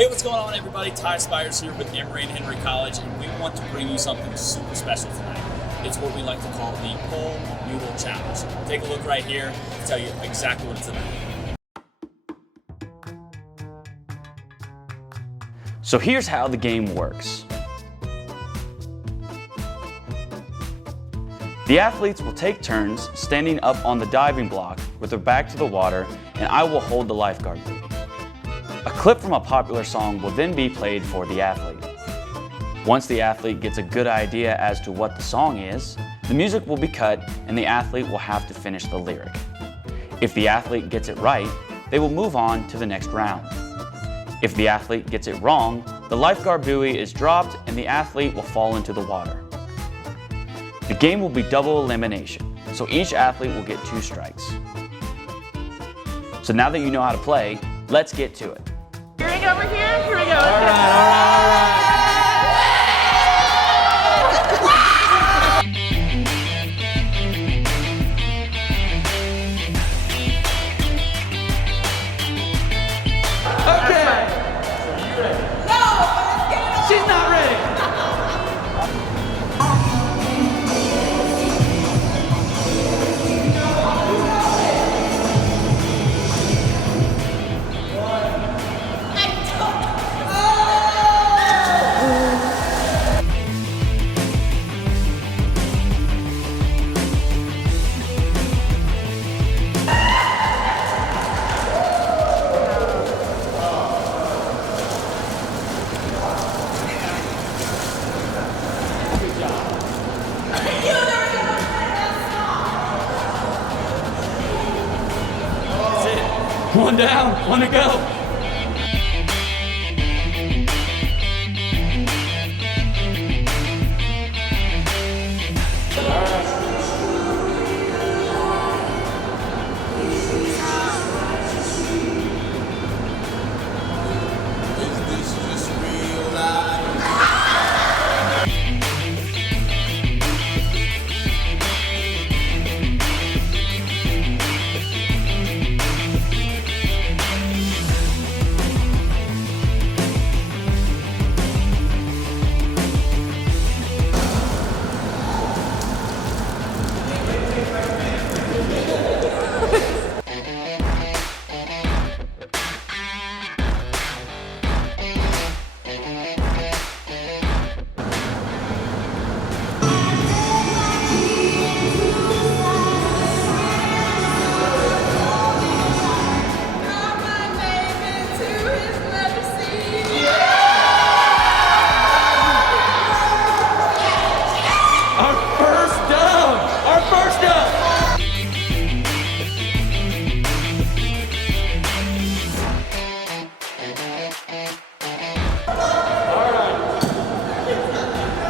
Hey, what's going on, everybody? 𝗖𝗵 Spires here with Emory and Henry College, and we want to bring you something super special tonight. It's what we like to call the Whole Noodle Challenge. Take a look right here to tell you exactly what it's about. So here's how the game works. The athletes will take turns standing up on the diving block with their back to the water, and I will hold the lifeguard buoy. A clip from a popular song will then be played for the athlete. Once the athlete gets a good idea as to what the song is, the music will be cut and the athlete will have to finish the lyric. If the athlete gets it right, they will move on to the next round. If the athlete gets it wrong, the lifeguard buoy is dropped and the athlete will fall into the water. The game will be double elimination, so each athlete will get 2 strikes. So now that you know how to play, let's get to it. Hearing over here? Here we go. All right. Okay. No, she's not ready. One down, one to go.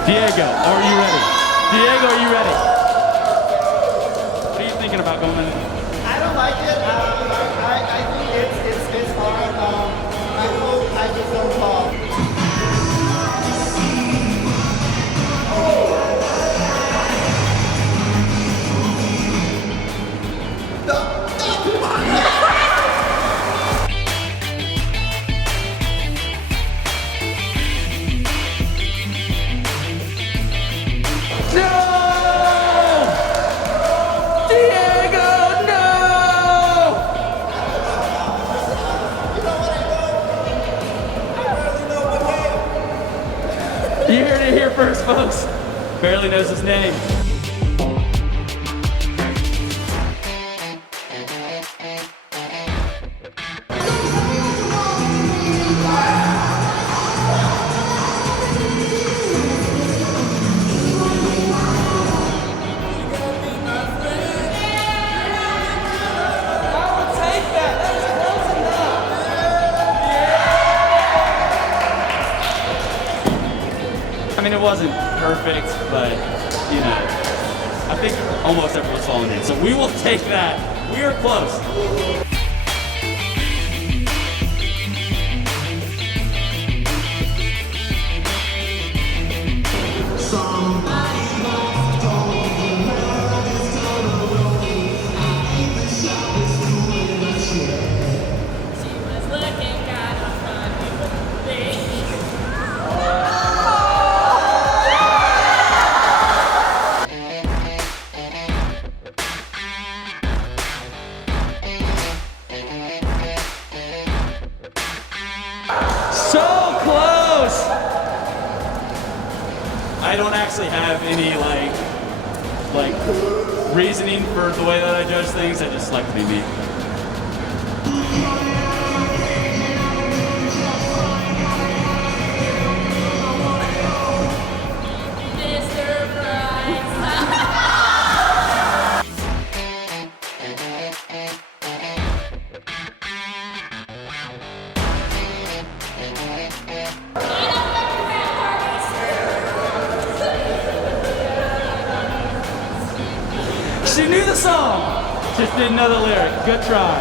Diego, are you ready? Diego, are you ready? What are you thinking about going in? I don't like it. I think it's hard. I hope I just don't fall. You heard it here first, folks. Barely knows his name. I mean, it wasn't perfect, but, you know, I think almost everyone's falling in. So we will take that. We are close. So close! I don't actually have any like reasoning for the way that I judge things. I just like to be me. She knew the song, just didn't know the lyric. Good try.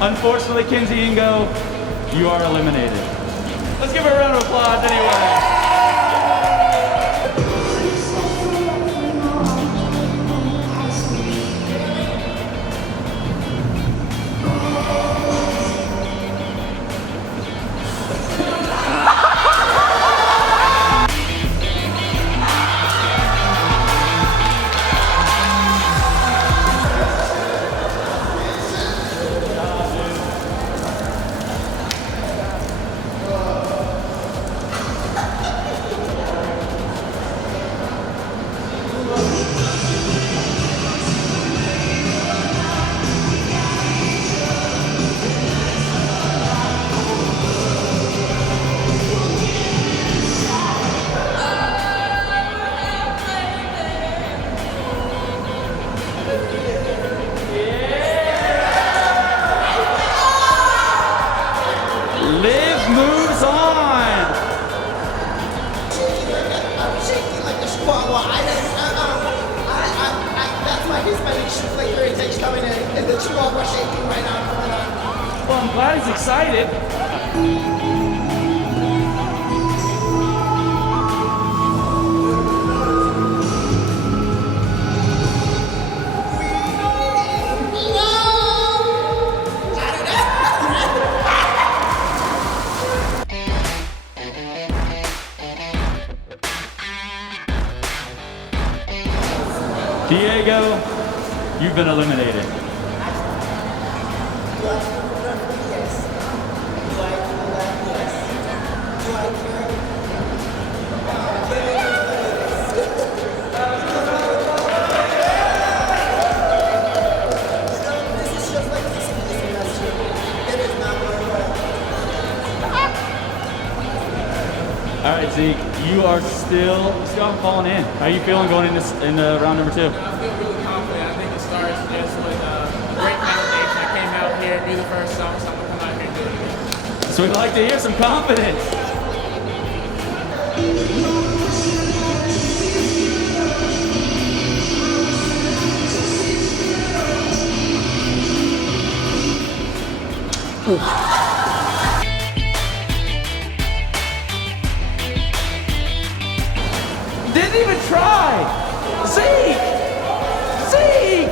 Unfortunately, KENZIE INGO, you are eliminated. Let's give her a round of applause anyway. Liv moves on. I'm shaking like a chihuahua. That's my Hispanic shoe like heritage coming in, and the chihuahua shaking right now. Well, I'm glad he's excited. Diego, you've been eliminated. All right, Zeke, you are still haven't fallen in. How are you feeling going in round number 2? I feel really confident. I think it starts just with great validation. I came out here, do the first song, so I'm going to come out here and do it again. So we'd like to hear some confidence. Didn't even try! Zeke! Zeke!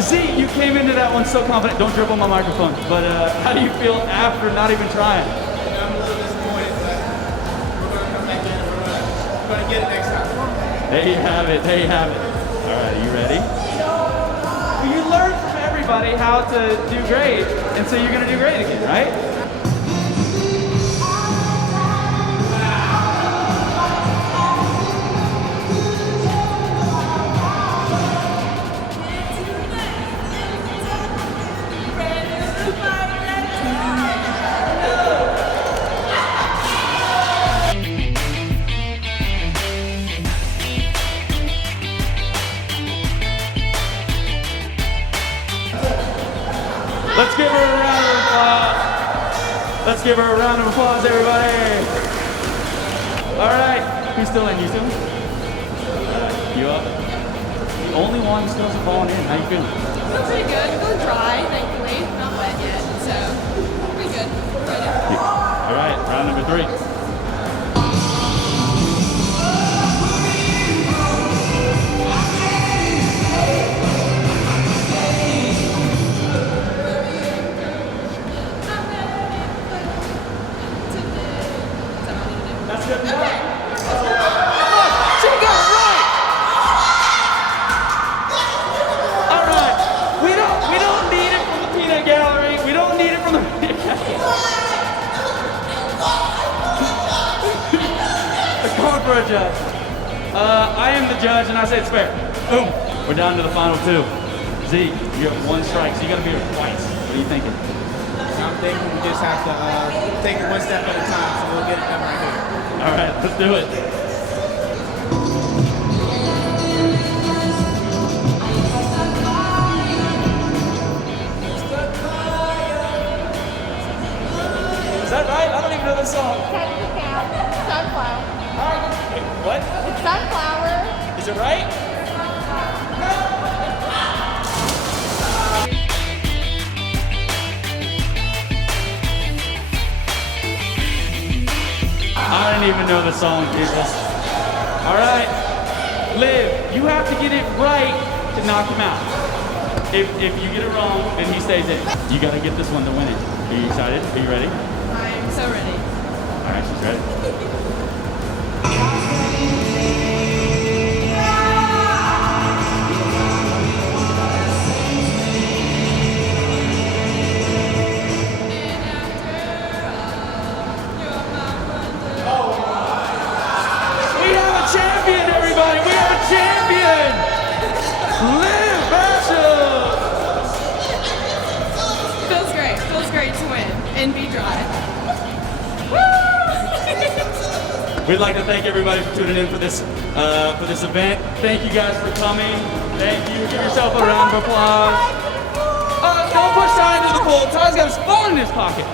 Zeke, you came into that one so confident. Don't dribble my microphone. But how do you feel after not even trying? I'm a little disappointed, but we're going to come back in and we're going to get it next time. There you have it. There you have it. All right, are you ready? You learned from everybody how to do great, and so you're going to do great again, right? Let's give her a round of applause. Let's give her a round of applause, everybody. All right, who's still in? You still in? You up? The only one who still hasn't fallen in. How you feeling? Feel pretty good. Feeling dry, thankfully. Not wet yet, so pretty good. Ready. All right, round number 3. That's good enough. She got it right. All right. We don't need it from the peanut gallery. We don't need it from the for a judge? I am the judge, and I say it's fair. Boom. We're down to the final two. Zeke, you have one strike, so you gotta be here twice. What are you thinking? I'm thinking we just have to take it one step at a time, so we'll get it done right here. All right, let's do it. Is that right? I don't even know this song. Sunflower. Wait, what? It's sunflower. Is it right? I didn't even know the song, people. All right, Liv, you have to get it right to knock him out. If you get it wrong, then he stays in. You got to get this one to win it. Are you excited? Are you ready? I'm so ready. All right, she's ready. We have a champion, everybody! We have a champion! Feels great to win and be dry. We'd like to thank everybody for tuning in for this event. Thank you guys for coming. Thank you. Give yourself a round of applause. Don't push Ty into the pool. Ty's got his phone in his pocket.